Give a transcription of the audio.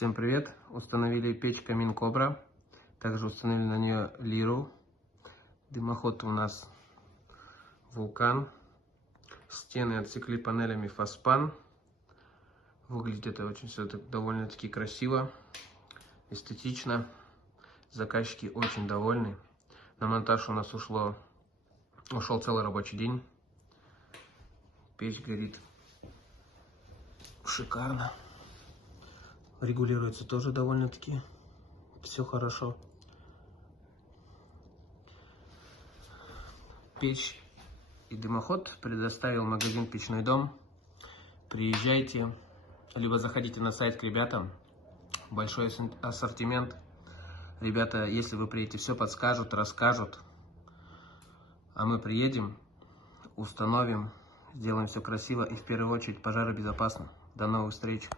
Всем привет! Установили печь Камин Кобра. Также установили на нее лиру. Дымоход у нас Вулкан. Стены отсекли панелями Фоспан. Выглядит это очень все довольно-таки красиво, эстетично. Заказчики очень довольны. На монтаж у нас ушел целый рабочий день. Печь горит шикарно. Регулируется тоже довольно-таки все хорошо. Печь и дымоход предоставил магазин Печной дом. Приезжайте, либо заходите на сайт к ребятам. Большой ассортимент. Ребята, если вы приедете, все подскажут, расскажут. А мы приедем, установим, сделаем все красиво и в первую очередь пожаробезопасно. До новых встреч!